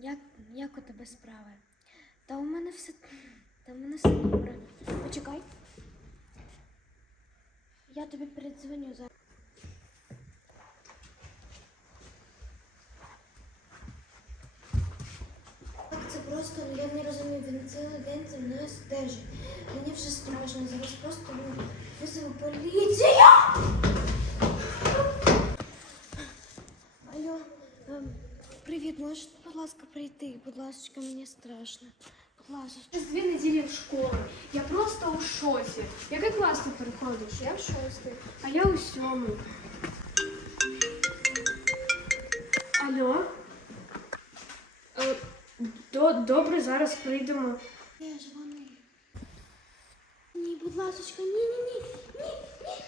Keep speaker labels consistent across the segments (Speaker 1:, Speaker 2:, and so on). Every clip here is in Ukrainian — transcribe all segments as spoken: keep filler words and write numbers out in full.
Speaker 1: Як, як у тебе справи? Та у мене все, та у мене все добре. Почекай. Я тобі передзвоню зараз. Так це просто, ну, я не розумію, він цілий день за мною стежить. Мені вже страшно, зараз просто ну, визову поліцію! Алло, ем, привіт, можеш, будь ласка, прийти? Будь ласка, мені страшно. Будь ласка.
Speaker 2: Через дві неділі в школу. Я просто у шоці. Який клас ти переходиш? Я в шостий, а я у сьомий. Алло? Е, до- Добре, зараз прийдемо.
Speaker 1: Де ж вони? Ні, будь ласка, ні, ні, ні, ні, ні.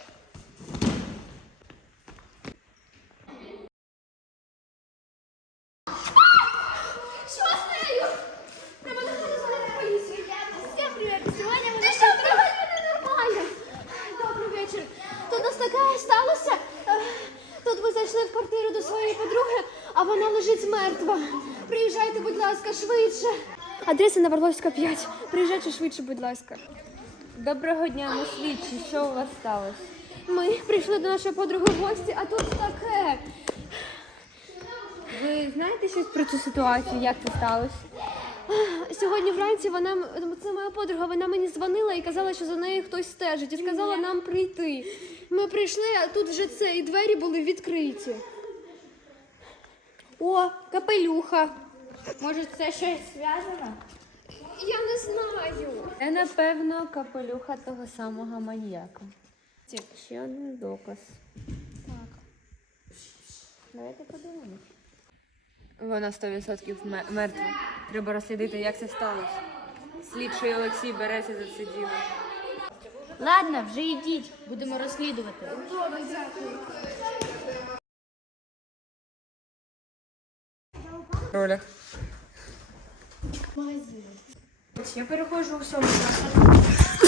Speaker 3: Що з нею? Треба доходити звонити поліцію. Всім привіт. Сьогодні ми... Ти що, взагалі ненормально? Добрий вечір. Тут у нас таке сталося. Е, Тут ви зайшли в квартиру до своєї подруги, а вона лежить мертва. Приїжджайте, будь ласка, швидше. Адреса на Варловська, п'ять. Приїжджайте швидше, будь ласка.
Speaker 4: Доброго дня, ми слідчі. Що у вас сталося?
Speaker 3: Ми прийшли до нашої подруги в гості, а тут таке.
Speaker 4: Ви знаєте щось про цю ситуацію? Як це сталося?
Speaker 3: Сьогодні вранці вона, м- це моя подруга, вона мені дзвонила і казала, що за нею хтось стежить, і сказала нам прийти. Ми прийшли, а тут вже це, і двері були відкриті.
Speaker 4: О, капелюха. Може, це щось зв'язано?
Speaker 3: Я не знаю.
Speaker 4: Це, напевно, капелюха того самого маньяка. Ще один доказ. Так. Давайте подивимось. Вона сто відсотків ме- мертва. Треба розслідити, як це сталося. Слідчий Олексій береться за це діло.
Speaker 5: Ладно, вже йдіть, будемо розслідувати.
Speaker 4: В ролях.
Speaker 2: Я переходжу у сьомий клас.